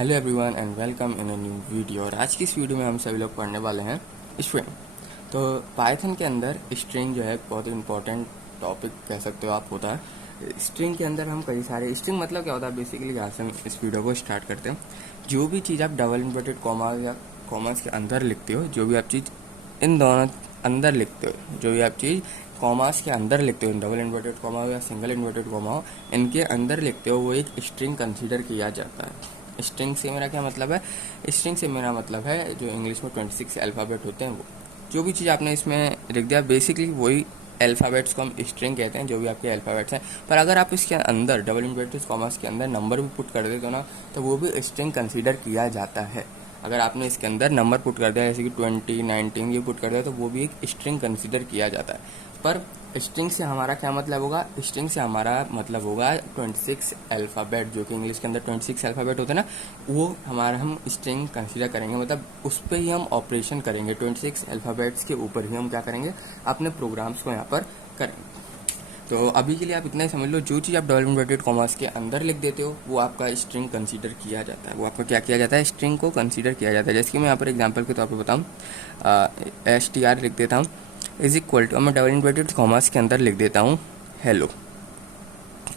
Hello everyone and welcome in a new video. और आज की इस वीडियो में हम सभी लोग पढ़ने वाले हैं स्ट्रिंग। तो पाइथन के अंदर स्ट्रिंग जो है बहुत ही इंपॉर्टेंट टॉपिक कह सकते हो आप होता है। स्ट्रिंग के अंदर हम कई सारे स्ट्रिंग मतलब क्या होता है बेसिकली, यहाँ से हम इस वीडियो को स्टार्ट करते हैं। जो भी चीज़ आप डबल इन्वर्टेड कॉमा या कॉमास के अंदर लिखते हो, जो भी आप चीज़ इन दोनों अंदर लिखते हो, जो भी आप चीज़ कॉमास के अंदर लिखते हो, डबल इन्वर्टेड कॉमा हो या सिंगल इन्वर्टेड कॉमा हो, इनके अंदर लिखते हो, वो एक स्ट्रिंग कंसीडर किया जाता है। स्ट्रिंग से मेरा क्या मतलब है? स्ट्रिंग से मेरा मतलब है जो इंग्लिश में 26 अल्फ़ाबेट होते हैं, वो जो भी चीज़ आपने इसमें लिख दिया बेसिकली वही अल्फ़ाबेट्स को हम स्ट्रिंग कहते हैं, जो भी आपके अल्फ़ाबेट्स हैं। पर अगर आप इसके अंदर डबल इन्वर्टेड कॉमास के अंदर नंबर भी पुट कर देते हो ना, तो वो भी स्ट्रिंग कंसीडर किया जाता है। अगर आपने इसके अंदर नंबर पुट कर दिया, जैसे कि 20, 19 ये पुट कर दिया, तो वो भी एक स्ट्रिंग कंसीडर किया जाता है। पर स्ट्रिंग से हमारा क्या मतलब होगा? स्ट्रिंग से हमारा मतलब होगा 26 अल्फ़ाबेट, जो कि इंग्लिश के अंदर 26 अल्फ़ाबेट होते हैं ना, वो हमारा हम स्ट्रिंग कंसीडर करेंगे। मतलब उस पर ही हम ऑपरेशन करेंगे, 26 अल्फ़ाबेट्स के ऊपर ही हम क्या करेंगे? अपने प्रोग्राम्स को यहाँ पर करेंगे। तो अभी के लिए आप इतना ही समझ लो, जो चीज़ आप डबल इन्वर्टेड कॉमास के अंदर लिख देते हो वो आपका स्ट्रिंग कंसीडर किया जाता है। वो आपका क्या किया जाता है? स्ट्रिंग को कंसीडर किया जाता है। जैसे कि मैं यहाँ पर एग्जांपल के तौर पर बताऊँ, STR लिख देता हूँ इज इक्वल टू, मैं डबल इन्वर्टेड कॉमास के अंदर लिख देता हूँ हेलो।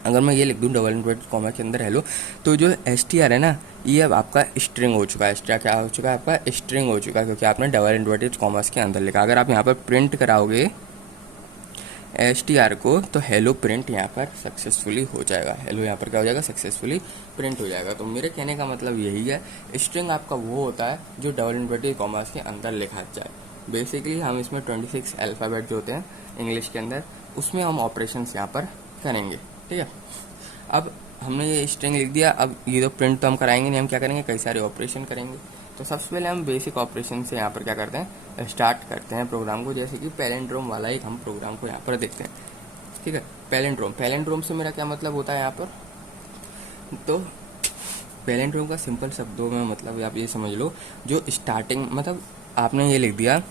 अगर मैं ये लिख दूँ डबल इन्वर्टेड कॉमा के अंदर हेलो, तो जो STR है ना, ये अब आपका स्ट्रिंग हो चुका है। STR क्या हो चुका है? आपका स्ट्रिंग हो चुका है, क्योंकि आपने डबल इन्वर्टेड कॉमास के अंदर लिखा। अगर आप यहाँ पर प्रिंट कराओगे STR को, तो हेलो प्रिंट यहाँ पर सक्सेसफुली हो जाएगा। हेलो यहाँ पर क्या हो जाएगा? सक्सेसफुली प्रिंट हो जाएगा। तो मेरे कहने का मतलब यही है, स्ट्रिंग आपका वो होता है जो डबल इन्वर्टेड कॉमास के अंदर लिखा जाए। बेसिकली हम इसमें 26 अल्फ़ाबेट जो होते हैं इंग्लिश के अंदर, उसमें हम ऑपरेशंस यहाँ पर करेंगे। ठीक है, अब हमने ये स्ट्रिंग लिख दिया। अब ये तो प्रिंट तो हम कराएंगे नहीं, हम क्या करेंगे? कई सारे ऑपरेशन करेंगे। तो सबसे पहले हम बेसिक ऑपरेशन से यहाँ पर क्या करते हैं? स्टार्ट करते हैं प्रोग्राम को। जैसे कि पैलिंड्रोम वाला एक हम प्रोग्राम को यहाँ पर देखते हैं। ठीक है, पैलिंड्रोम से मेरा क्या मतलब होता है यहाँ पर? तो पैलिंड्रोम का सिंपल शब्दों में मतलब आप ये समझ लो, जो स्टार्टिंग मतलब आपने ये लिख दिया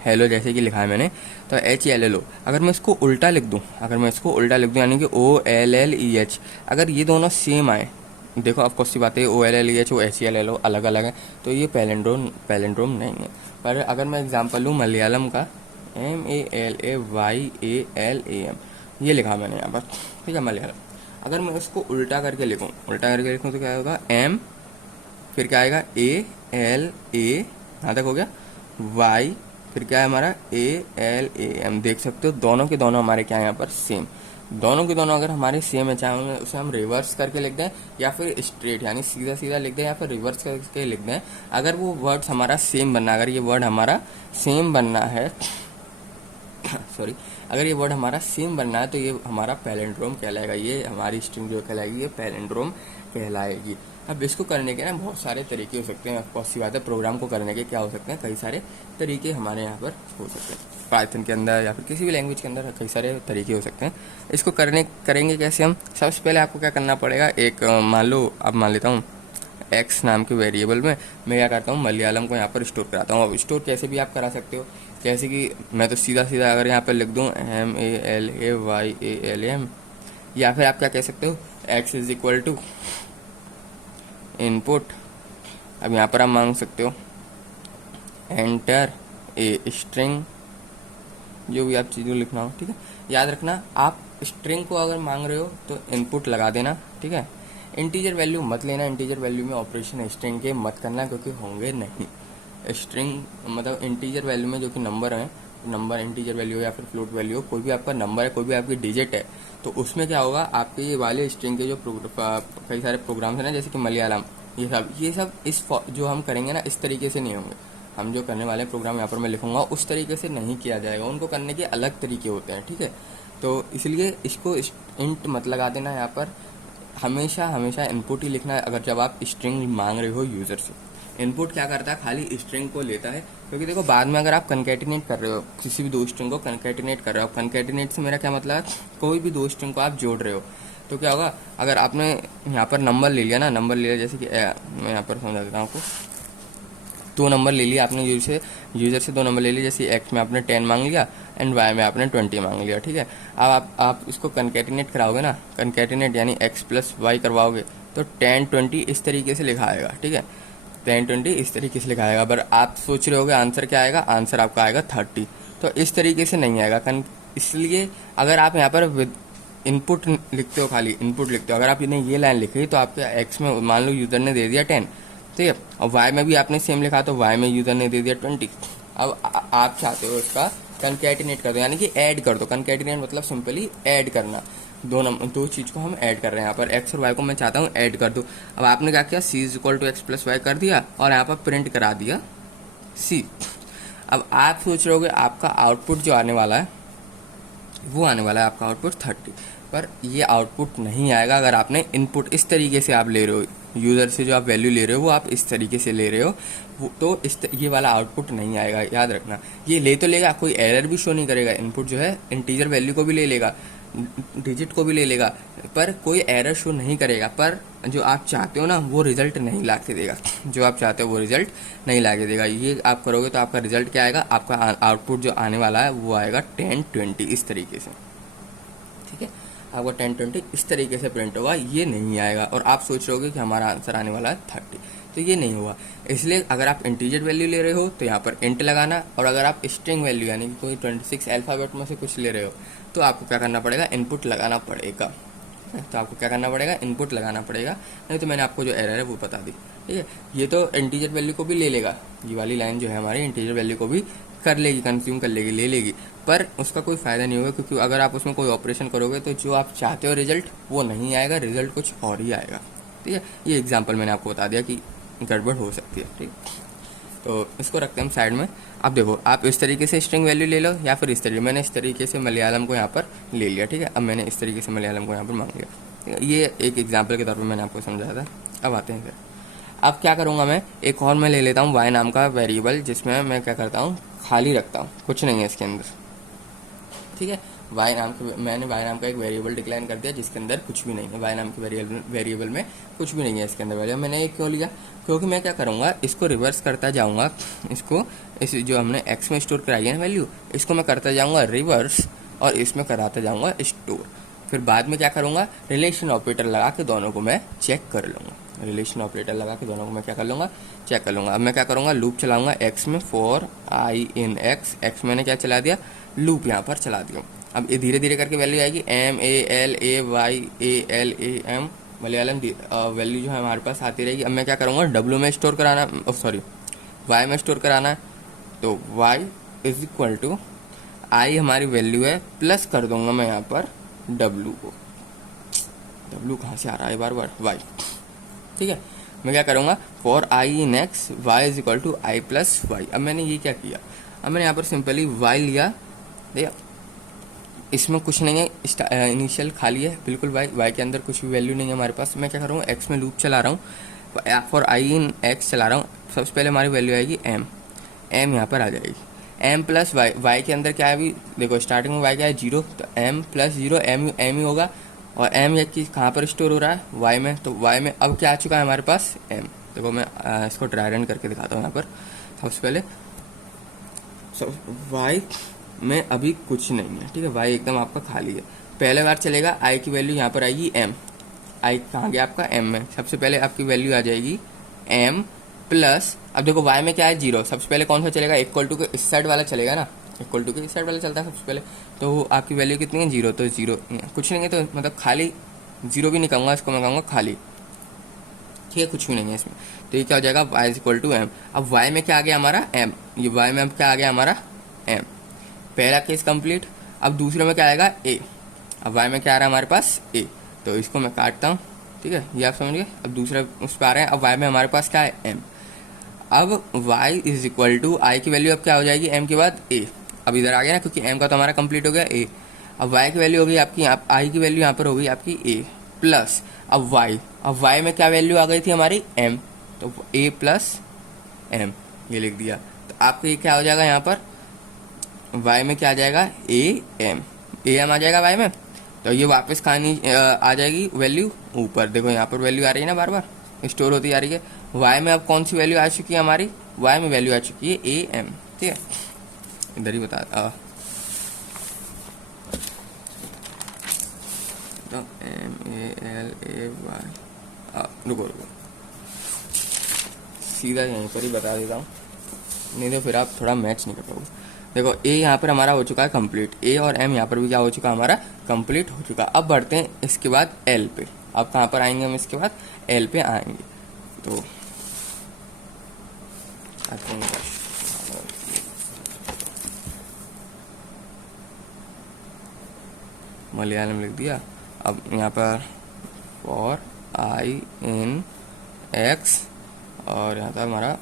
हेलो, जैसे कि लिखा है मैंने, तो HELLO। अगर मैं इसको उल्टा लिख दूँ, यानी कि OLLEH, अगर ये दोनों सेम आए, देखो ऑफ कोर्स सी बात है, OLLEH और HELLO अलग अलग है, तो ये पैलिंड्रोम नहीं है। पर अगर मैं एग्जांपल लूँ मलयालम का, MALAYALAM, ये लिखा मैंने यहाँ पर। ठीक है, मलयालम। अगर मैं इसको उल्टा करके लिखूँ तो क्या होगा? M, फिर क्या आएगा? ALA, यहाँ तक हो गया, Y, फिर क्या है हमारा? ALAM। देख सकते हो दोनों के दोनों हमारे क्या है यहाँ पर? सेम। दोनों के दोनों अगर हमारे सेम है, चाहे उसे हम रिवर्स करके लिख दें या फिर स्ट्रेट यानी सीधा सीधा लिख दें या फिर रिवर्स करके लिख दें, अगर वो वर्ड्स हमारा सेम बनना, अगर ये वर्ड हमारा सेम बनना है सॉरी, अगर ये वर्ड हमारा सेम बनना है, तो ये हमारा पैलिंड्रोम कहलाएगा। ये हमारी स्ट्रिंग जो कहलाएगी, ये पैलिंड्रोम कहलाएगी। अब इसको करने के ना बहुत सारे तरीके हो सकते हैं। ऑफकोर्स सी बात है, प्रोग्राम को करने के क्या हो सकते हैं? कई सारे तरीके हमारे यहाँ पर हो सकते हैं। पाइथन के अंदर या फिर किसी भी लैंग्वेज के अंदर कई सारे तरीके हो सकते हैं। इसको करेंगे कैसे हम? सबसे पहले आपको क्या करना पड़ेगा? एक मान लो, अब मान लेता हूँ X नाम के वेरिएबल में मैं क्या करता हूँ? मलयालम को यहाँ पर स्टोर कराता हूँ। अब स्टोर कैसे भी आप करा सकते हो, जैसे कि मैं तो सीधा सीधा अगर यहाँ पर लिख दूँ MALAYALAM, या फिर आप क्या कह सकते हो? X is equal to input. अब यहाँ पर आप मांग सकते हो एंटर ए स्ट्रिंग, जो भी आप चीज़ों लिखना हो। ठीक है, याद रखना, आप स्ट्रिंग को अगर मांग रहे हो तो इनपुट लगा देना। ठीक है, इंटीजर वैल्यू मत लेना, इंटीजर वैल्यू में ऑपरेशन स्ट्रिंग के मत करना, क्योंकि होंगे नहीं। स्ट्रिंग मतलब इंटीजर वैल्यू में जो कि नंबर है, नंबर इंटीजर वैल्यू या फिर फ्लोट वैल्यू, कोई भी आपका नंबर है, कोई भी आपकी डिजिट है, तो उसमें क्या होगा? आपके ये वाले स्ट्रिंग के जो कई सारे प्रोग्राम्स हैं ना, जैसे कि मलयालम, ये सब इस जो हम करेंगे ना, इस तरीके से नहीं होंगे। हम जो करने वाले प्रोग्राम यहाँ पर मैं लिखूंगा, उस तरीके से नहीं किया जाएगा। उनको करने के अलग तरीके होते हैं। ठीक है, तो इसलिए इसको इंट मत लगा देना यहाँ पर। हमेशा हमेशा इनपुट ही लिखना है अगर जब आप स्ट्रिंग मांग रहे हो यूज़र से। इनपुट क्या करता है? खाली स्ट्रिंग को लेता है, क्योंकि देखो बाद में अगर आप कनकैटिनेट कर रहे हो, किसी भी दो स्ट्रिंग को कनकैटिनेट कर रहे हो, कनकैटिनेट से मेरा क्या मतलब है? कोई भी दो स्ट्रिंग को आप जोड़ रहे हो, तो क्या होगा? अगर आपने यहाँ पर नंबर ले लिया ना, जैसे कि मैं यहाँ पर समझा देता हूँ आपको, दो नंबर ले लिया आपने यूज़र से दो नंबर ले लिए, जैसे X में आपने 10 मांग लिया एंड Y में आपने 20 मांग लिया। ठीक है, अब आप इसको कनकैटिनेट कराओगे ना, कनकैटिनेट यानी X प्लस Y करवाओगे, तो 10 20 इस तरीके से लिखा आएगा, ठीक है, 10 20 इस तरीके से लिखा आएगा। पर आप सोच रहे होगे आंसर क्या आएगा, आंसर आपका आएगा 30। तो इस तरीके से नहीं आएगा, इसलिए अगर आप यहाँ पर विद इनपुट लिखते हो, खाली इनपुट लिखते हो, अगर आप इन्हें ये लाइन लिखी तो आपके एक्स में मान लो यूज़र ने दे दिया 10, ठीक है, और वाई में भी आपने सेम लिखा तो वाई में यूज़र ने दे दिया 20। अब आप चाहते हो इसका कनकैटिनेट कर दो, यानी कि ऐड कर दो। कनकैटिनेट मतलब सिंपली ऐड करना, दो चीज़ को हम ऐड कर रहे हैं। यहाँ पर एक्स और वाई को मैं चाहता हूँ ऐड कर दो। अब आपने क्या किया, C is equal to X plus Y कर दिया और यहाँ पर प्रिंट करा दिया सी। अब आप सोच रहे होगे आपका आउटपुट जो आने वाला है वो आने वाला है आपका आउटपुट 30, पर ये आउटपुट नहीं आएगा अगर आपने इनपुट इस तरीके से आप ले रहे हो, यूज़र से जो आप वैल्यू ले रहे हो वो आप इस तरीके से ले रहे हो, तो ये वाला आउटपुट नहीं आएगा। याद रखना, ये ले तो लेगा, कोई एरर भी शो नहीं करेगा, इनपुट जो है इंटीजर वैल्यू को भी ले लेगा, डिजिट को भी ले लेगा, पर कोई एरर शो नहीं करेगा। पर जो आप चाहते हो ना वो रिजल्ट नहीं ला के देगा, जो आप चाहते हो वो रिजल्ट नहीं ला के देगा। ये आप करोगे तो आपका रिजल्ट क्या आएगा, आपका आउटपुट जो आने वाला है वो आएगा 10 20 इस तरीके से, ठीक है, आपका 10 20 इस तरीके से प्रिंट होगा, ये नहीं आएगा। और आप सोच रहे होगे कि हमारा आंसर आने वाला है 30, तो ये नहीं हुआ। इसलिए अगर आप इंटीजर वैल्यू ले रहे हो तो यहाँ पर इंट लगाना, और अगर आप स्ट्रिंग वैल्यू यानी कि कोई 26 अल्फ़ाबेट में से कुछ ले रहे हो तो आपको क्या करना पड़ेगा, इनपुट लगाना पड़ेगा। तो आपको क्या करना पड़ेगा, इनपुट लगाना पड़ेगा, नहीं तो मैंने आपको जो एरर है वो बता दी, ठीक है। ये तो इंटीजर वैल्यू को भी ले लेगा, ये वाली लाइन जो है हमारी इंटीजर वैल्यू को भी कर लेगी, कंज्यूम कर लेगी, ले लेगी, पर उसका कोई फ़ायदा नहीं होगा, क्योंकि अगर आप उसमें कोई ऑपरेशन करोगे तो जो आप चाहते हो रिजल्ट वो नहीं आएगा, रिजल्ट कुछ और ही आएगा, ठीक है। ये एग्जाम्पल मैंने आपको बता दिया कि गड़बड़ हो सकती है, ठीक। तो इसको रखते हैं हम साइड में। अब देखो, आप इस तरीके से स्ट्रिंग वैल्यू ले लो या फिर इस तरीके, मैंने इस तरीके से मलयालम को यहाँ पर ले लिया, ठीक है। अब मैंने इस तरीके से मलयालम को यहाँ पर मांग लिया, ठीक है। ये एक एग्जाम्पल के तौर पर मैंने आपको समझाया था। अब आते हैं फिर, अब क्या करूँगा मैं, एक और मैं ले लेता हूँ वाई नाम का वेरिएबल, जिसमें मैं क्या करता हूँ, खाली रखता हूँ, कुछ नहीं है इसके अंदर, ठीक है। मैंने वाई नाम का एक वेरिएबल डिक्लाइन कर दिया जिसके अंदर कुछ भी नहीं है, वाई नाम के वेरिएबल में कुछ भी नहीं है इसके अंदर वैल्यू। मैंने ये क्यों लिया, क्योंकि मैं क्या करूँगा, इसको रिवर्स करता जाऊँगा, इस जो हमने एक्स में स्टोर कराई है ना वैल्यू, इसको मैं करता जाऊँगा रिवर्स और इसमें कराता जाऊँगा स्टोर। फिर बाद में क्या करूँगा, रिलेशन ऑपरेटर लगा के दोनों को मैं चेक कर लूँगा, रिलेशन ऑपरेटर लगा के दोनों को मैं क्या कर लूँगा, चेक कर लूँगा। अब मैं क्या करूँगा, लूप चलाऊँगा एक्स में, for i in x, x मैंने क्या चला दिया, लूप यहाँ पर चला दिया। अब ये धीरे धीरे करके वैल्यू आएगी M A L A Y A L A M, Malayalam value जो है हमारे पास आती रहेगी। अब मैं क्या करूँगा, डब्ल्यू में स्टोर कराना, सॉरी वाई में स्टोर कराना है, तो वाई इज इक्वल टू आई हमारी वैल्यू है, प्लस कर दूंगा मैं यहाँ पर डब्ल्यू को, डब्ल्यू कहाँ से आ रहा है बार बार, वाई, ठीक है। मैं क्या करूँगा, for i in x y is equal to i plus y. अब मैंने ये क्या किया, अब मैंने यहाँ पर सिंपली वाई लिया, देखा इसमें कुछ नहीं है, इनिशियल खाली है बिल्कुल, वाई के अंदर कुछ भी वैल्यू नहीं है हमारे पास। मैं क्या करूँगा, एक्स में लूप चला रहा हूँ, फॉर आई इन एक्स चला रहा हूँ, सबसे पहले हमारी वैल्यू आएगी एम, एम यहाँ पर आ जाएगी, एम प्लस वाई, वाई के अंदर क्या है अभी देखो, स्टार्टिंग में वाई क्या है 0, तो एम प्लस 0 एम ही होगा, और एम ये कि कहाँ पर स्टोर हो रहा है, वाई में, तो वाई में अब क्या आ चुका है हमारे पास, एम। देखो मैं इसको ड्राई रन करके दिखाता हूँ यहाँ पर। सबसे पहले वाई में अभी कुछ नहीं है, ठीक है, वाई एकदम आपका खाली है। पहले बार चलेगा, आई की वैल्यू यहाँ पर आएगी एम, आई कहाँ गया आपका एम में, सबसे पहले आपकी वैल्यू आ जाएगी एम प्लस, अब देखो वाई में क्या है 0, सबसे पहले कौन सा चलेगा, इक्वल टू के इस साइड वाला चलेगा ना, इक्वल टू के इस साइड वाला चलता है सबसे पहले, तो आपकी वैल्यू कितनी है 0, तो 0 कुछ नहीं है, तो मतलब खाली 0 भी नहीं कहूँगा इसको, मैं कहूँगा खाली, ठीक है, कुछ भी नहीं है इसमें। तो ये क्या हो जाएगा, y is equal to m. अब y में क्या आ गया हमारा m, ये y में अब क्या आ गया हमारा m, पहला केस कंप्लीट। अब दूसरे में क्या आएगा a, अब y में क्या आ रहा है हमारे पास a, तो इसको मैं काटता हूँ, ठीक है, ये आप समझ गए। अब दूसरा उस पर आ रहे हैं, अब y में हमारे पास क्या है m, अब y इज इक्वल टू आई की वैल्यू अब क्या हो जाएगी m के बाद a, अब इधर आ गया ना क्योंकि m का तो हमारा कंप्लीट हो गया a, अब y की वैल्यू हो गई आपकी, आई की वैल्यू यहाँ पर हो गई आपकी a प्लस, अब y में क्या वैल्यू आ गई थी हमारी m, तो a प्लस m ये लिख दिया। तो आपको ये क्या हो जाएगा यहाँ पर, y में क्या आ जाएगा am आ जाएगा y में, तो ये वापस खानी आ जाएगी वैल्यू ऊपर। देखो यहाँ पर वैल्यू आ रही है ना, बार बार स्टोर होती आ रही है। y में अब कौन सी वैल्यू आ चुकी है हमारी, y में वैल्यू आ चुकी है am, ठीक है, इधर ही बता तो MALAY रुको रुको, सीधा यहीं पर ही बता देता हूँ, नहीं तो फिर आप थोड़ा मैच नहीं कर पाओगे। देखो ए यहाँ पर हमारा हो चुका है कंप्लीट, ए और एम यहाँ पर भी क्या हो चुका है हमारा कंप्लीट हो चुका। अब बढ़ते हैं इसके बाद एल पे। अब कहाँ पर आएंगे हम, इसके बाद एल पे आएंगे। तो मलयालम लिख दिया। अब यहाँ पर फॉर आई इन एक्स और यहाँ था हमारा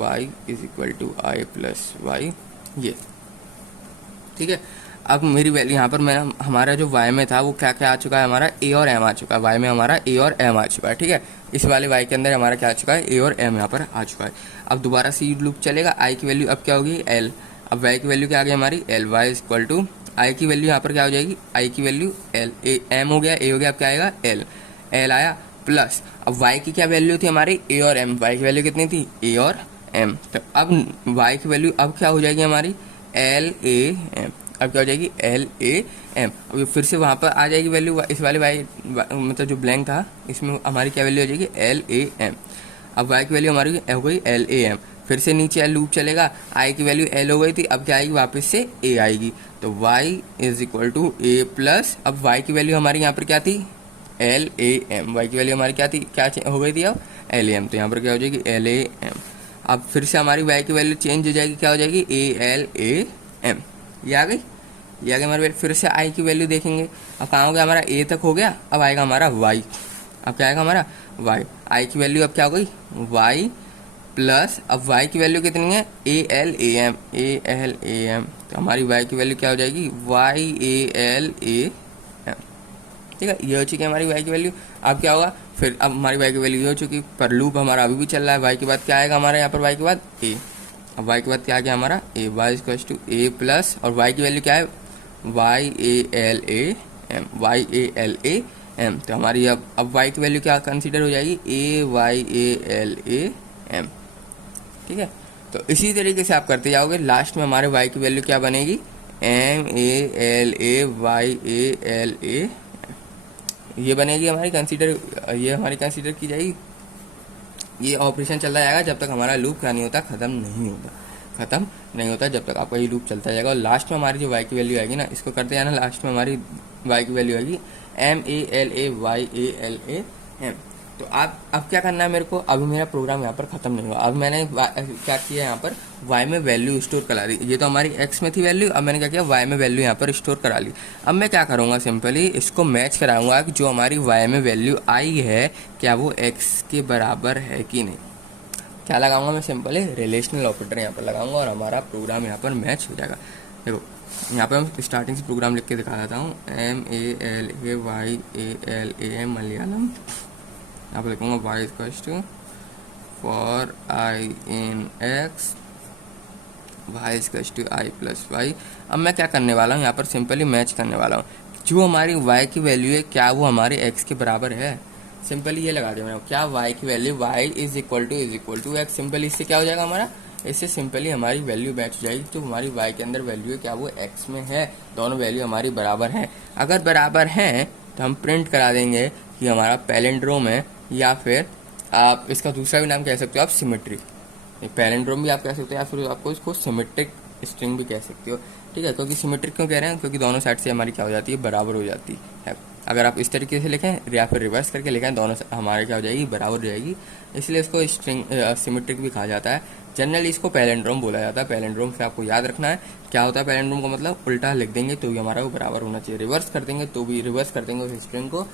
y is equal to i plus y, ये ठीक है। अब मेरी वैल्यू यहाँ पर मैं हमारा जो y में था वो क्या क्या आ चुका है, हमारा a और m आ चुका है। y में हमारा a और m आ चुका है, ठीक है। इस वाले y के अंदर हमारा क्या आ चुका है, a और m यहाँ पर आ चुका है। अब दोबारा से लूप चलेगा, i की वैल्यू अब क्या होगी l, अब y की वैल्यू क्या आ गई हमारी l, y is equal to i की वैल्यू यहाँ पर क्या हो जाएगी, i की वैल्यू l, m हो गया, a हो गया, अब क्या आएगा l, l आया प्लस अब y की क्या वैल्यू थी हमारी a और m, y की वैल्यू कितनी थी a और m, तो अब y की वैल्यू अब क्या हो जाएगी हमारी l a m, अब क्या हो जाएगी l a m। अब फिर से वहाँ पर आ जाएगी वैल्यू, इस वाले y मतलब जो ब्लैंक था इसमें हमारी क्या वैल्यू हो जाएगी l a m। अब y की वैल्यू हमारी हो गई l a m, फिर से नीचे लूप चलेगा, i की वैल्यू l हो गई थी, अब क्या आएगी वापस से a आएगी, तो y is equal to a plus अब y की वैल्यू हमारी यहाँ पर क्या थी l a m, y की वैल्यू हमारी क्या थी, क्या हो गई थी अब l a m, तो यहाँ पर क्या हो जाएगी l a m। अब फिर से हमारी y की वैल्यू चेंज हो जाएगी, क्या हो जाएगी a l a m, ये आ गई, ये आ गई हमारी वैल्यू। फिर से i की वैल्यू देखेंगे, अब कहाँ हो गया हमारा a तक हो गया, अब आएगा हमारा y, अब क्या आएगा हमारा y, i की वैल्यू अब क्या हो गई y प्लस अब y की वैल्यू कितनी है a l a m, a l a m, तो हमारी y की वैल्यू क्या हो जाएगी y a l a m, ठीक है। ये हो चुकी है हमारी y की वैल्यू। अब क्या होगा, फिर अब हमारी y की वैल्यू ये हो चुकी, पर लूप हमारा अभी भी चल रहा है। y के बाद क्या आएगा हमारा यहाँ पर, y के बाद a, अब y के बाद क्या आ गया हमारा a, y equal to a plus और y की वैल्यू क्या है y a l a m, y a l a m, तो हमारी अब y की वैल्यू क्या कंसीडर हो जाएगी a y a l a m, ठीक है। तो इसी तरीके से आप करते जाओगे, लास्ट में हमारे y की वैल्यू क्या बनेगी m a l a y a l a, ये बनेगी हमारी कंसीडर, ये हमारी कंसीडर की जाएगी। ये ऑपरेशन चलता जाएगा जब तक हमारा लूप क्या नहीं होता, ख़त्म नहीं होता जब तक आपका ये लूप चलता जाएगा। और लास्ट में हमारी जो y की वैल्यू आएगी ना, इसको करते जाना, लास्ट में हमारी y की वैल्यू आएगी m a l a y a l a m। तो आप अब क्या करना है मेरे को, अभी मेरा प्रोग्राम यहाँ पर ख़त्म नहीं हुआ। अब मैंने क्या किया यहाँ पर y में वैल्यू स्टोर करा दी, ये तो हमारी x में थी वैल्यू, अब मैंने क्या किया y में वैल्यू यहाँ पर स्टोर करा ली। अब मैं क्या करूँगा, सिंपली इसको मैच कराऊंगा कि जो हमारी y में वैल्यू आई है क्या वो x के बराबर है कि नहीं। क्या लगाऊंगा मैं, सिंपली रिलेशनल ऑपरेटर यहाँ पर लगाऊंगा और हमारा प्रोग्राम यहाँ पर मैच हो जाएगा। देखो यहाँ पर हम स्टार्टिंग से प्रोग्राम लिख के दिखा देता हूँ, m a l a y a l a m Malayalam, यहाँ पर लिखूँगा y equals to for i in x y equals to i plus y. अब मैं क्या करने वाला हूँ, यहाँ पर सिंपली मैच करने वाला हूँ जो हमारी y की वैल्यू है क्या वो हमारे x के बराबर है। सिंपली ये लगा दिया मैंने, क्या y की वैल्यू y is equal to x, simply इससे क्या हो जाएगा हमारा, इससे सिंपली हमारी वैल्यू मैच हो जाएगी। तो हमारी y के अंदर वैल्यू है क्या वो x में है, दोनों वैल्यू हमारी बराबर है। अगर बराबर हैं तो हम प्रिंट करा देंगे कि हमारा पैलिंड्रोम है, या फिर आप इसका दूसरा भी नाम कह सकते हो आप सिमेट्रिक, पैलिंड्रोम भी आप कह सकते हो, या फिर आपको इसको सिमेट्रिक स्ट्रिंग भी कह सकते हो, ठीक है। क्योंकि सिमेट्रिक क्यों कह रहे हैं, क्योंकि दोनों साइड से हमारी क्या हो जाती है, बराबर हो जाती है। अगर आप इस तरीके से लिखें या फिर रिवर्स करके लिखें, दोनों हमारे क्या हो जाएगी, बराबर हो जाएगी, इसलिए इसको स्ट्रिंग सिमेट्रिक भी कहा जाता है। जनरली इसको पैलिंड्रोम बोला जाता है। पैलिंड्रोम से आपको याद रखना है क्या होता है पैलिंड्रोम का मतलब, उल्टा लिख देंगे तो भी हमारा वो बराबर होना चाहिए, रिवर्स कर देंगे तो भी, रिवर्स कर देंगे उस स्ट्रिंग को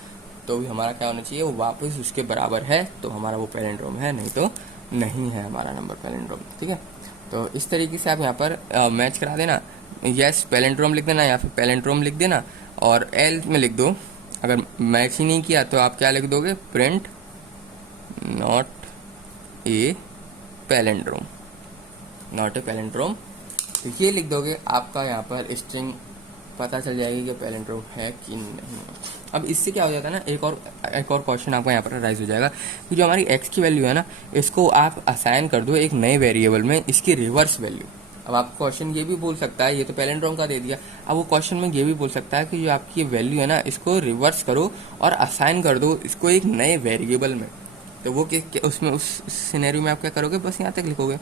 तो भी हमारा क्या होना चाहिए, वो वापस उसके बराबर है, तो हमारा वो पैलिंड्रोम है, नहीं तो नहीं है हमारा नंबर पैलिंड्रोम, ठीक है। तो इस तरीके से आप यहाँ पर मैच करा देना, यस पैलिंड्रोम लिख देना या फिर पैलिंड्रोम लिख देना, और एल में लिख दो। अगर मैच ही नहीं किया तो आप क्या लिख दोगे, print not a palindrome, not a palindrome, तो ये लिख दोगे, आपका यहाँ पर स्ट्रिंग पता चल जाएगी कि पैलिंड्रोम है कि नहीं। अब इससे क्या हो जाता है ना, एक और क्वेश्चन आपका यहाँ पर राइज हो जाएगा कि जो हमारी x की वैल्यू है ना, इसको आप असाइन कर दो एक नए वेरिएबल में, इसकी रिवर्स वैल्यू, अब आप क्वेश्चन ये भी बोल सकता है, ये तो पैलिंड्रोम का दे दिया, अब वो क्वेश्चन में ये भी बोल सकता है कि जो आपकी ये वैल्यू है ना, इसको रिवर्स करो और असाइन कर दो इसको एक नए वेरिएबल में। तो वो उसमें उस सिनेरियो में आप क्या करोगे, बस यहाँ तक लिखोगे।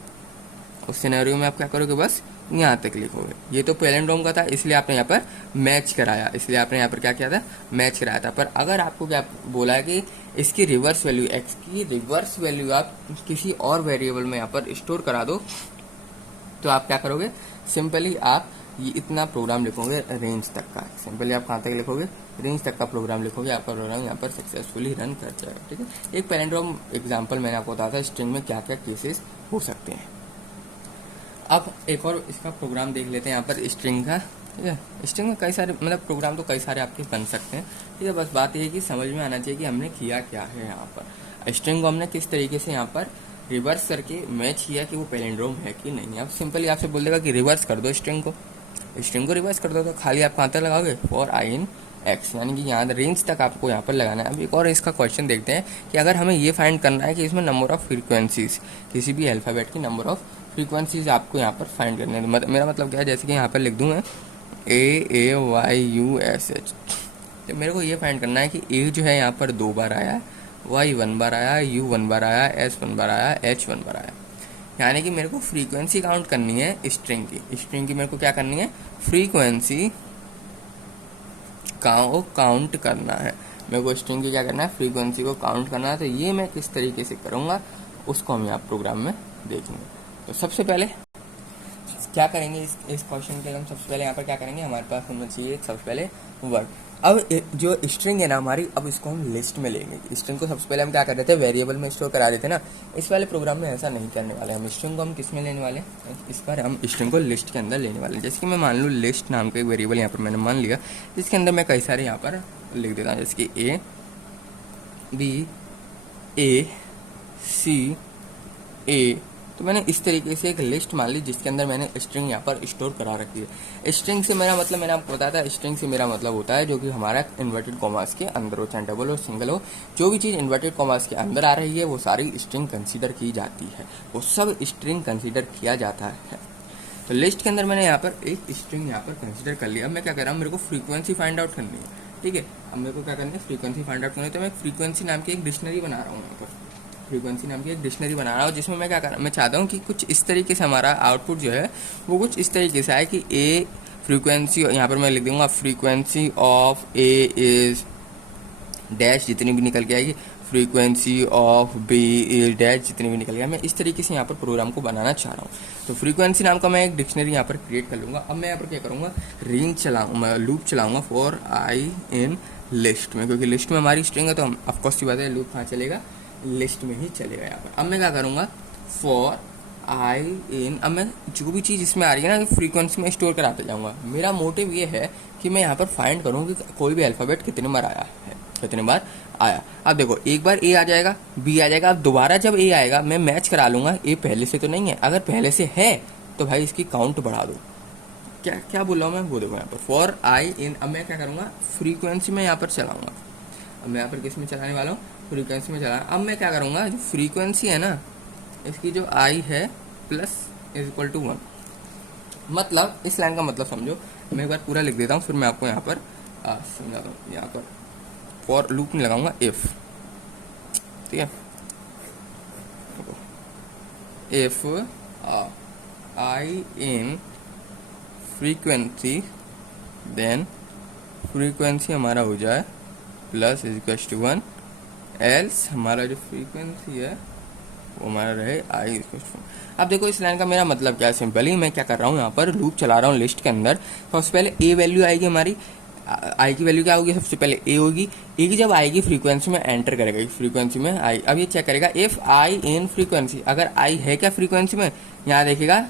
उस सिनेरियो में आप क्या करोगे, बस यहाँ तक लिखोगे। ये तो पैलिंड्रोम का था, इसलिए आपने यहाँ पर मैच कराया, इसलिए आपने यहाँ पर क्या किया था, मैच कराया था। पर अगर आपको क्या बोला है कि इसकी रिवर्स वैल्यू, एक्स की रिवर्स वैल्यू आप किसी और वेरिएबल में यहाँ पर स्टोर करा दो, तो आप क्या करोगे, सिंपली आप ये इतना प्रोग्राम लिखोगे रेंज तक का। सिंपली आप कहाँ तक लिखोगे, रेंज तक का प्रोग्राम लिखोगे, आपका प्रोग्राम यहाँ पर सक्सेसफुली रन कर जाएगा। ठीक है, एक पैलिंड्रोम एग्जांपल मैंने आपको बताया था स्ट्रिंग में क्या क्या केसेस हो सकते हैं। अब एक और इसका प्रोग्राम देख लेते हैं यहाँ पर स्ट्रिंग का। ठीक है, स्ट्रिंग में कई सारे मतलब प्रोग्राम तो कई सारे आपके बन सकते हैं। ठीक है, बस बात यह है कि समझ में आना चाहिए कि हमने किया क्या है यहाँ पर। स्ट्रिंग को हमने किस तरीके से यहाँ पर रिवर्स करके मैच किया कि वो पैलिंड्रोम है कि नहीं। अब सिंपली आपसे बोल देगा कि रिवर्स कर दो स्ट्रिंग को रिवर्स कर दो, तो खाली आप कहाँ तक लगाओगे, फॉर आई इन एक्स, यानी कि यहाँ रेंज तक आपको यहाँ पर लगाना है। अब एक और इसका क्वेश्चन देखते हैं कि अगर हमें ये फाइंड करना है कि इसमें नंबर ऑफ फ्रीक्वेंसीज, किसी भी अल्फ़ाबेट की नंबर ऑफ फ्रीक्वेंसीज आपको यहाँ पर फाइंड करने हैं। मेरा मतलब क्या है, जैसे कि यहाँ पर लिख दूँ मैं AAYUSH, तो मेरे को ये फाइंड करना है कि ए जो है यहाँ पर 2 बार आया, Y 1 बार आया, U 1 बार आया, S 1 बार आया, H 1 बार आया। यानी कि मेरे को फ्रीक्वेंसी काउंट करनी है स्ट्रिंग की मेरे को क्या करनी है, फ्रीक्वेंसी काउंट करना है। मेरे को स्ट्रिंग की क्या करना है, फ्रीक्वेंसी को काउंट करना है। तो ये मैं किस तरीके से करूँगा उसको हम यहाँ प्रोग्राम में देखेंगे। तो सबसे पहले क्या करेंगे, इस क्वेश्चन के हम सबसे पहले यहाँ पर क्या करेंगे, हमारे पास होना चाहिए सबसे पहले वर्ड। अब जो स्ट्रिंग है ना हमारी, अब इसको हम लिस्ट में लेंगे। स्ट्रिंग को सबसे पहले हम क्या कर रहे थे, वेरिएबल में स्टोर करा रहे थे ना। इस वाले प्रोग्राम में ऐसा नहीं करने वाले हम। स्ट्रिंग को हम किस में लेने वाले हैं, इस बार हम स्ट्रिंग को लिस्ट के अंदर लेने वाले हैं। जैसे कि मैं मान लूँ लिस्ट नाम का एक वेरिएबल यहाँ पर मैंने मान लिया, जिसके अंदर मैं कई सारे यहाँ पर लिख देता हूँ, जैसे कि A, तो मैंने इस तरीके से एक लिस्ट मान ली जिसके अंदर मैंने स्ट्रिंग यहाँ पर स्टोर करा रखी है। स्ट्रिंग से मेरा मतलब, मैंने आपको बताया था, स्ट्रिंग से मेरा मतलब होता है जो कि हमारा इन्वर्टेड कॉमास के अंदर हो, चाहे डबल हो सिंगल हो, जो भी चीज़ इन्वर्टेड कॉमास के अंदर आ रही है वो सारी स्ट्रिंग कंसीडर की जाती है, वो सब स्ट्रिंग कंसीडर किया जाता है। तो लिस्ट के अंदर मैंने यहाँ पर एक स्ट्रिंग यहाँ पर कंसीडर कर लिया। अब मैं क्या कर रहा हूँ, मेरे को फ्रीक्वेंसी फाइंड आउट करनी है। ठीक है, अब मेरे को क्या करना है, फ्रीक्वेंसी फाइंड आउट करनी है। तो मैं फ्रीक्वेंसी नाम की एक डिक्शनरी बना रहा हूँ यहाँ पर, फ्रीक्वेंसी नाम की एक डिक्शनरी बना रहा हूँ, जिसमें मैं क्या कर रहा हूँ, मैं चाहता हूँ कि कुछ इस तरीके से हमारा आउटपुट जो है वो कुछ इस तरीके से आए कि ए फ्रीक्वेंसी, यहाँ पर मैं लिख दूंगा frequency of a is dash, जितनी भी निकल के आएगी, frequency of b is dash, जितनी भी निकल गया। मैं इस तरीके से यहाँ पर प्रोग्राम को बनाना चाह रहा हूँ। तो फ्रीक्वेंसी नाम का मैं एक डिक्शनरी यहाँ पर क्रिएट कर लूँगा। अब मैं यहाँ पर क्या करूँगा, रेंज चलाऊँगा, लूप चलाऊँगा फॉर आई इन लिस्ट में, क्योंकि लिस्ट में हमारी स्ट्रिंग है तो हम ऑफकोर्स की बात है लूप कहाँ चलेगा, लिस्ट में ही चलेगा यहाँ पर। अब मैं क्या करूँगा, फॉर आई इन, अब मैं जो भी चीज़ इसमें आ रही है ना फ्रीक्वेंसी में स्टोर कराते जाऊँगा। मेरा मोटिव ये है कि मैं यहाँ पर फाइंड करूँ कि कोई भी अल्फ़ाबेट कितने बार आया है, कितने बार आया। अब देखो, एक बार ए आ जाएगा, बी आ जाएगा, अब दोबारा जब ए आएगा मैं मैच करा लूँगा। ए पहले से तो नहीं है, अगर पहले से है तो भाई इसकी काउंट बढ़ा दो। क्या क्या बोल रहा हूँ मैं, वो देखो यहाँ पर फॉर आई इन। अब मैं क्या करूँगा, फ्रीक्वेंसी में यहाँ पर चलाऊँगा। अब मैं यहाँ पर किस में चलाने वाला हूँ, फ्रीक्वेंसी में चला। अब मैं क्या करूँगा, जो फ्रीक्वेंसी है ना इसकी जो आई है प्लस इज इक्वल टू 1। मतलब इस लाइन का मतलब समझो, मैं एक बार पूरा लिख देता हूँ, फिर मैं आपको यहाँ पर समझाता हूँ। यहाँ पर फॉर लूप नहीं लगाऊंगा, इफ, ठीक है, if i in frequency then frequency हमारा हो जाए plus is equal to 1, else हमारा जो फ्रीक्वेंसी है वो हमारा रहे आई इज इक्वल टू 1। अब देखो इस लाइन का मेरा मतलब क्या है, सिंपली मैं क्या कर रहा हूँ, यहाँ पर लूप चला रहा हूँ लिस्ट के अंदर। सबसे पहले ए वैल्यू आएगी हमारी, आई की वैल्यू क्या होगी, सबसे पहले ए होगी। ए की जब आएगी फ्रीक्वेंसी में एंटर करेगा, फ्रीक्वेंसी में आई। अब ये चेक करेगा इफ आई इन फ्रीक्वेंसी, अगर आई है क्या फ्रीक्वेंसी में, यहाँ देखेगा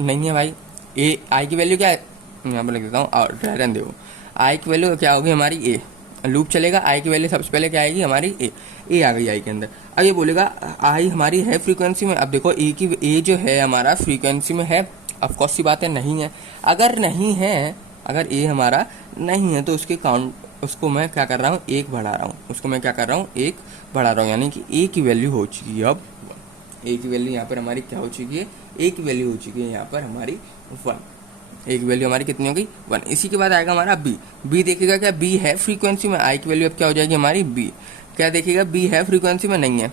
नहीं है भाई। ए आई की वैल्यू क्या है, यहाँ पर लिख देता हूँ, रहने दो। आई की वैल्यू क्या होगी हमारी ए, लूप चलेगा, आई की वैल्यू सबसे पहले क्या आएगी हमारी ए आ गई आई के अंदर। अब ये बोलेगा आई हमारी है फ्रीक्वेंसी में। अब देखो ए जो है हमारा फ्रीक्वेंसी में है, ऑफकोर्स सी बात है नहीं है। अगर नहीं है, अगर ए हमारा नहीं है तो उसके काउंट, उसको मैं क्या कर रहा हूँ, एक बढ़ा रहा हूँ, उसको मैं क्या कर रहा हूँ, एक बढ़ा रहा हूँ, यानी कि ए की वैल्यू हो चुकी है अब ए की वैल्यू यहाँ पर हमारी क्या हो चुकी है, ए की वैल्यू हो चुकी है यहाँ पर हमारी 1, ए की वैल्यू हमारी कितनी हो गई 1। इसी के बाद आएगा हमारा बी, बी देखेगा क्या बी है फ्रीक्वेंसी में, आई की वैल्यू अब क्या हो जाएगी हमारी बी, क्या देखेगा बी है फ्रीक्वेंसी में, नहीं है,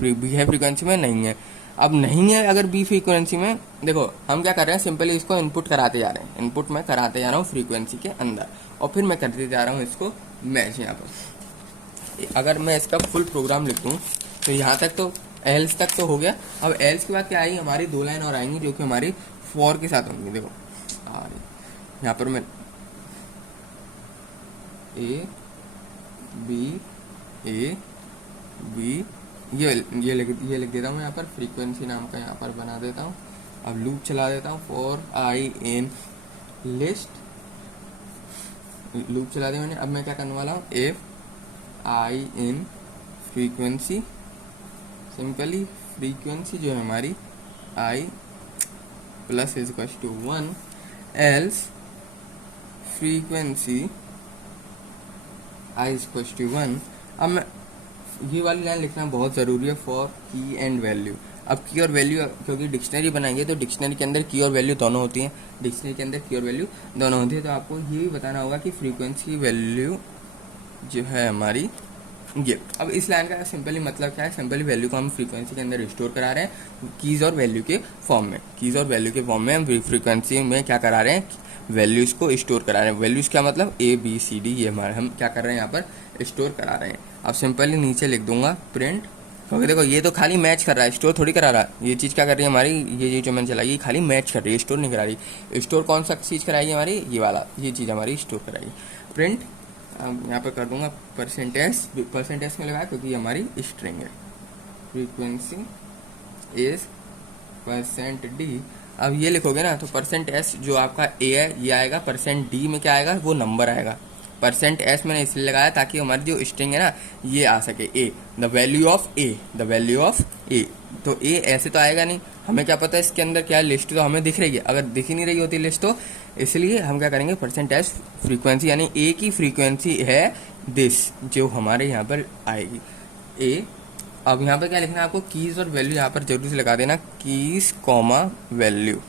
बी है फ्रीक्वेंसी में नहीं है। अब नहीं है अगर बी फ्रीक्वेंसी में, देखो हम क्या कर रहे हैं, सिंपली इसको इनपुट कराते जा रहे हैं, इनपुट मैं कराते जा रहा हूँ फ्रीक्वेंसी के अंदर, और फिर मैं करते जा रहा हूँ इसको मैच। यहाँ पर अगर मैं इसका फुल प्रोग्राम लिख दूँ तो यहाँ तक तो एल्स तक तो हो गया। अब एल्स के बाद क्या आएगी हमारी 2 लाइन और आएंगी जो कि हमारी फॉर के साथ होंगी। देखो यहाँ पर मैं ए बी ये लिख देता हूँ यहाँ पर, फ्रीक्वेंसी नाम का यहाँ पर बना देता हूँ। अब लूप चला देता हूँ, for i in list, loop चला दिया मैंने। अब मैं क्या करने वाला हूँ, if i in frequency, simply frequency जो है हमारी i plus is equal to 1, else frequency i is equal to 1। अब मैं ये वाली लाइन लिखना बहुत ज़रूरी है, फॉर की एंड वैल्यू। अब की और वैल्यू, क्योंकि डिक्शनरी बनाएंगे तो डिक्शनरी के अंदर की और वैल्यू दोनों होती हैं, डिक्शनरी के अंदर की और वैल्यू दोनों होती है। तो आपको ये भी बताना होगा कि फ्रीक्वेंसी वैल्यू जो है हमारी ये। अब इस लाइन का सिंपली मतलब क्या है, सिंपली वैल्यू को हम फ्रीक्वेंसी के अंदर स्टोर करा रहे हैं कीज़ और वैल्यू के फॉर्म में, कीज़ और वैल्यू के फॉर्म में हम फ्रीक्वेंसी में क्या करा रहे हैं, वैल्यूज़ को स्टोर करा रहे हैं। वैल्यूज़ क्या मतलब ए बी सी डी, ये हमारे हम क्या कर रहे हैं यहाँ पर स्टोर करा रहे हैं। अब सिंपली नीचे लिख दूंगा प्रिंट, क्योंकि देखो ये तो खाली मैच कर रहा है, स्टोर थोड़ी करा रहा है। ये चीज़ क्या कर रही है हमारी, ये जो मैंने चलाई ये खाली मैच कर रही है, स्टोर नहीं करा रही। स्टोर कौन सा चीज़ कराएगी हमारी, ये वाला, ये चीज़ हमारी स्टोर कराएगी। प्रिंट यहाँ पर कर दूंगा परसेंटेज, परसेंटेज में लगाया क्योंकि हमारी स्ट्रिंग है, फ्रीक्वेंसी इज %d। अब ये लिखोगे ना तो %s जो आपका a है ये आएगा, %d में क्या आएगा, वो नंबर आएगा। %s मैंने इसलिए लगाया ताकि हमारी जो स्ट्रिंग है ना ये आ सके, a the value of a, the value of a। तो a ऐसे तो आएगा नहीं, हमें क्या पता है इसके अंदर क्या लिस्ट तो हमें दिख रही है, अगर दिख ही नहीं रही होती लिस्ट तो इसलिए हम क्या करेंगे, %s फ्रीक्वेंसी यानी a की फ्रीक्वेंसी है दिस जो हमारे यहाँ पर आएगी a। अब यहाँ पर क्या लिखना है आपको, कीज़ और वैल्यू यहाँ पर जरूर से लगा देना, कीज़ कॉमा वैल्यू,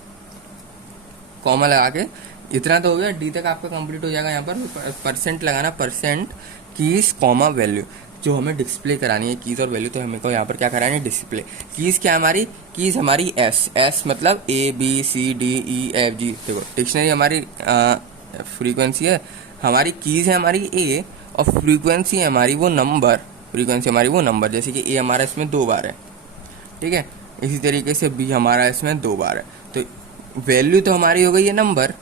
कॉमा लगा के इतना तो हो गया, डी तक आपका कंप्लीट हो जाएगा। यहाँ पर परसेंट लगाना, परसेंट कीज़ कॉमा वैल्यू जो हमें डिस्प्ले करानी है, कीज़ और वैल्यू तो हमें को यहाँ पर क्या करानी है, डिस्प्ले। कीज़ क्या हमारी, कीज़ हमारी एस मतलब A B C D E F G. देखो डिक्शनरी हमारी फ्रीक्वेंसी है, हमारी कीज़ है हमारी ए, और फ्रीक्वेंसी है हमारी वो नंबर, फ्रीक्वेंसी हमारी वो नंबर, जैसे कि ए हमारा इसमें 2 बार है, ठीक है। इसी तरीके से बी हमारा इसमें 2 बार है। तो वैल्यू तो हमारी हो गई है नंबर,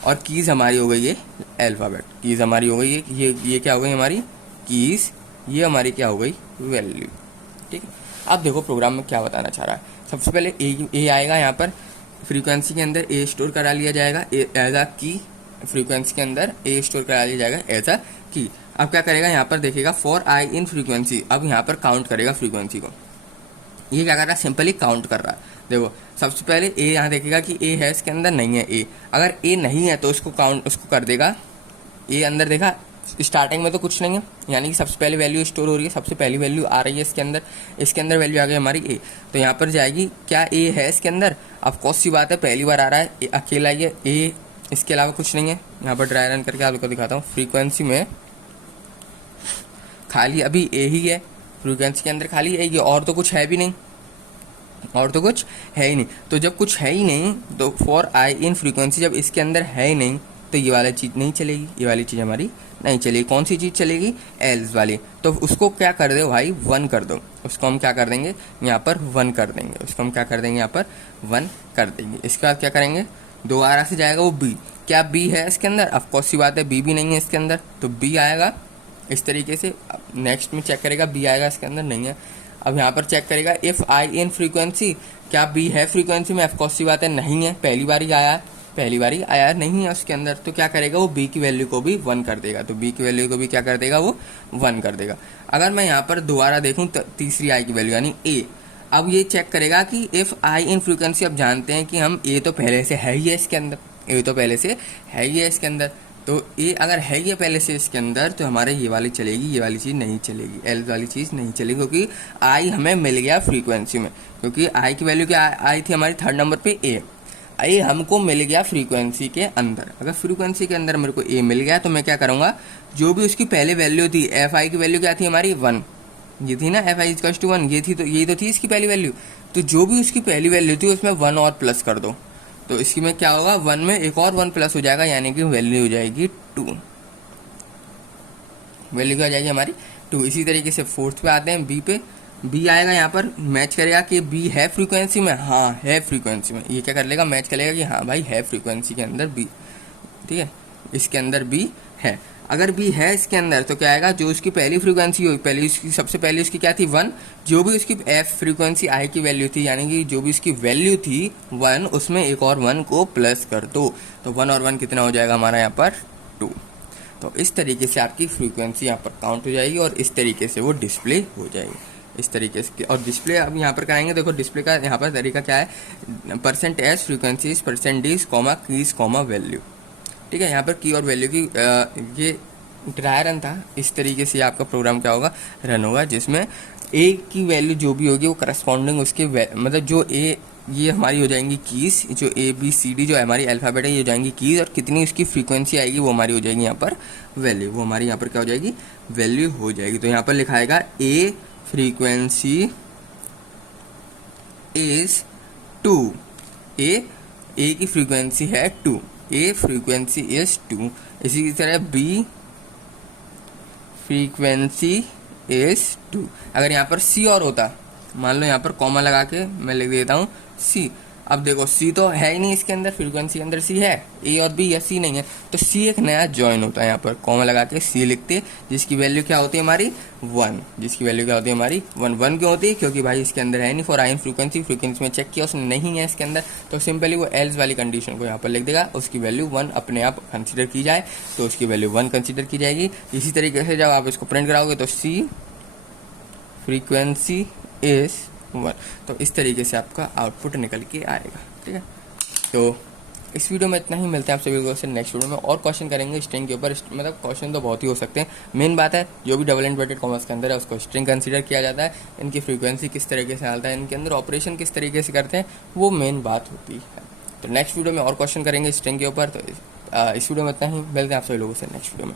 और कीज़ हमारी हो गई है अल्फ़ाबेट, कीज़ हमारी हो गई है ये क्या हो गई हमारी कीज़, ये हमारी क्या हो गई वैल्यू, ठीक है। अब देखो प्रोग्राम में क्या बताना चाह रहा है। सबसे पहले ए आएगा, यहाँ पर फ्रीक्वेंसी के अंदर ए स्टोर करा लिया जाएगा एज अ की, फ्रीक्वेंसी के अंदर ए स्टोर करा लिया जाएगा एज अ की। अब क्या करेगा, यहाँ पर देखेगा फॉर आई इन फ्रीक्वेंसी, अब यहाँ पर काउंट करेगा फ्रीक्वेंसी को। ये क्या कर रहा है, सिंपली काउंट कर रहा है। देखो सबसे पहले ए यहाँ देखेगा कि ए है इसके अंदर, नहीं है ए, अगर ए नहीं है तो उसको काउंट, उसको कर देगा। ए अंदर देखा स्टार्टिंग में तो कुछ नहीं है, यानी कि सबसे पहले वैल्यू स्टोर हो रही है, सबसे पहली वैल्यू आ रही है इसके अंदर वैल्यू आ गई हमारी ए, तो यहाँ पर जाएगी क्या ए है इसके अंदर। अब कौन सी बात है, पहली बार आ रहा है अकेला ये ए, इसके अलावा कुछ नहीं है। यहाँ पर ड्राई रन करके आपको दिखाता हूँ, फ्रीक्वेंसी में खाली अभी ए ही है, फ्रीक्वेंसी के अंदर खाली ए ही है, और तो कुछ है भी नहीं, और तो कुछ है ही नहीं। तो जब कुछ है ही नहीं तो फॉर आई इन फ्रीक्वेंसी जब इसके अंदर है ही नहीं तो ये वाली चीज़ नहीं चलेगी, ये वाली चीज़ हमारी नहीं चलेगी। कौन सी चीज़ चलेगी, एल्स वाली। तो उसको क्या कर दो भाई, 1 कर दो, उसको हम क्या कर देंगे यहाँ पर 1 कर देंगे, उसको हम क्या कर देंगे यहाँ पर 1 कर देंगे। इसके बाद क्या करेंगे, दोबारा से जाएगा वो बी, क्या बी है इसके अंदर, ऑफकोर्स सी बात है बी भी नहीं है इसके अंदर, तो बी आएगा इस तरीके से। नेक्स्ट में चेक करेगा बी आएगा इसके अंदर, नहीं है। अब यहाँ पर चेक करेगा इफ़ आई इन फ्रीक्वेंसी, क्या बी है फ्रीक्वेंसी में, ऑफकोर्स सी बात है नहीं है, पहली बार ही आया नहीं है उसके अंदर, तो क्या करेगा वो बी की वैल्यू को भी 1 कर देगा, तो बी की वैल्यू को भी क्या कर देगा वो 1 कर देगा। अगर मैं यहाँ पर दोबारा देखूँ तीसरी आई की वैल्यू यानी ए, अब ये चेक करेगा कि इफ़ आई इन फ्रीक्वेंसी, अब जानते हैं कि हम ए तो पहले से है ही है इसके अंदर, ए तो पहले से है ही है इसके अंदर, तो ए अगर है ये पहले से इसके अंदर तो हमारे ये वाली चलेगी, ये वाली चीज़ नहीं चलेगी, एल वाली चीज़ नहीं चलेगी, क्योंकि आई हमें मिल गया फ्रीक्वेंसी में, क्योंकि आई की वैल्यू क्या आई थी हमारी थर्ड नंबर पे ए, आई हमको मिल गया फ्रीक्वेंसी के अंदर। अगर फ्रीक्वेंसी के अंदर मेरे को ए मिल गया तो मैं क्या करूँगा, जो भी उसकी पहले वैल्यू थी, एफ आई की वैल्यू क्या थी हमारी 1, ये थी ना एफ आई इज टू 1, ये थी, तो यही तो थी इसकी पहली वैल्यू, तो जो भी उसकी पहली वैल्यू थी उसमें 1 और प्लस कर दो, तो इसकी में क्या होगा 1 में एक और 1 प्लस हो जाएगा, यानी कि वैल्यू हो जाएगी 2, वैल्यू क्या हो जाएगी हमारी 2। इसी तरीके से फोर्थ पे आते हैं, बी पे, बी आएगा यहाँ पर मैच करेगा कि बी है फ्रीक्वेंसी में, हाँ है फ्रीक्वेंसी में, ये क्या कर लेगा मैच करेगा कि हाँ भाई है फ्रीक्वेंसी के अंदर बी, ठीक है, इसके अंदर बी है। अगर बी है इसके अंदर तो क्या आएगा, जो उसकी पहली फ्रीक्वेंसी होगी, पहली उसकी सबसे पहले उसकी क्या थी 1, जो भी उसकी एफ फ्रीक्वेंसी आई की वैल्यू थी, यानी कि जो भी उसकी वैल्यू थी 1, उसमें एक और 1 को प्लस कर दो, तो 1 और 1 कितना हो जाएगा हमारा यहाँ पर 2। तो इस तरीके से आपकी फ्रीक्वेंसी यहाँ पर काउंट हो जाएगी और इस तरीके से वो डिस्प्ले हो जाएगी, इस तरीके से। और डिस्प्ले अब यहाँ पर कराएंगे, देखो डिस्प्ले का यहाँ पर तरीका क्या है, %s frequency %d comma keys comma value, ठीक है। यहाँ पर की और वैल्यू की ये ड्राई रन था, इस तरीके से आपका प्रोग्राम क्या होगा रन होगा, जिसमें ए की वैल्यू जो भी होगी वो करस्पॉन्डिंग उसके मतलब जो ए ये हमारी हो जाएंगी कीज, जो ए बी सी डी जो हमारी अल्फ़ाबेट है ये हो जाएंगी कीज, और कितनी उसकी फ्रीक्वेंसी आएगी वो हमारी हो जाएगी यहाँ पर वैल्यू, वो हमारी यहाँ पर क्या हो जाएगी वैल्यू हो जाएगी। तो यहाँ पर लिखा आएगा ए फ्रीक्वेंसी इज 2, ए की फ्रीक्वेंसी है 2, ए फ्रीक्वेंसी इज 2। इसी की तरह बी फ्रीक्वेंसी इज 2। अगर यहाँ पर सी और होता, मान लो यहाँ पर कॉमा लगा के मैं लिख देता हूँ सी, अब देखो सी तो है ही नहीं इसके अंदर, फ्रीक्वेंसी के अंदर सी है, ए और बी या सी नहीं है, तो सी एक नया ज्वाइन होता है, यहाँ पर कॉमा लगा के सी लिखते, जिसकी वैल्यू क्या होती है हमारी 1, जिसकी वैल्यू क्या होती है हमारी 1 क्यों होती है, क्योंकि भाई इसके अंदर है नहीं फॉर आई फ्रीक्वेंसी में चेक किया उसने नहीं है इसके अंदर, तो सिंपली वो एल्स वाली कंडीशन को यहाँ पर लिख देगा, उसकी वैल्यू 1 अपने आप कंसिडर की जाए तो उसकी वैल्यू 1 कंसिडर की जाएगी। इसी तरीके से जब आप इसको प्रिंट कराओगे तो सी फ्रीक्वेंसी इज 1, तो इस तरीके से आपका आउटपुट निकल के आएगा, ठीक है। तो इस वीडियो में इतना ही, मिलते हैं आप सभी को से नेक्स्ट वीडियो में, और क्वेश्चन करेंगे स्ट्रिंग के ऊपर। मतलब क्वेश्चन तो बहुत ही हो सकते हैं, मेन बात है जो भी डबल इन्वर्टेड कॉमर्स के अंदर है उसको स्ट्रिंग कंसीडर किया जाता है, इनकी फ्रीक्वेंसी किस तरीके से आता है, इनके अंदर ऑपरेशन किस तरीके से करते हैं, वो मेन बात होती है। तो नेक्स्ट वीडियो में और क्वेश्चन करेंगे स्ट्रिंग के ऊपर। तो इस वीडियो में इतना ही, मिलते हैं आप सभी लोगों से नेक्स्ट वीडियो में।